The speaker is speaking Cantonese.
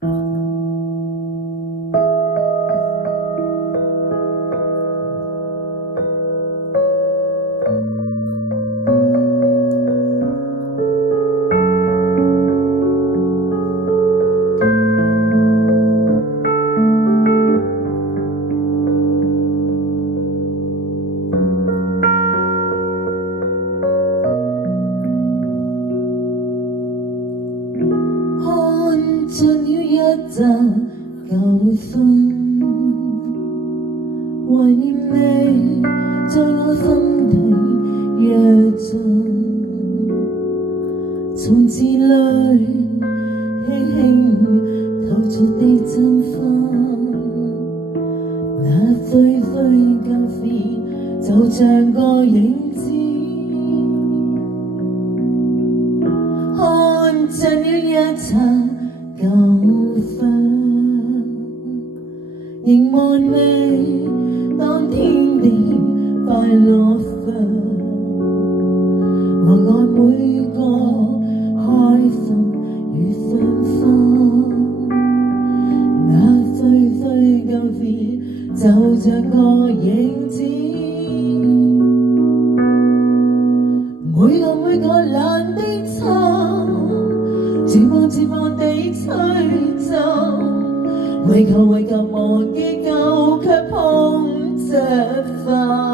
看盡了一集舊婚，懷念你在我心底約盡，從字裏輕輕透出的真分，那堆堆舊事就像個影子。看盡了一冊舊婚，凝望你當天的快樂分，和我每個開心與紛紛，那堆堆舊事就像個影子。每個冷的秋，絕望地吹奏，為求忘記舊，卻碰着帆。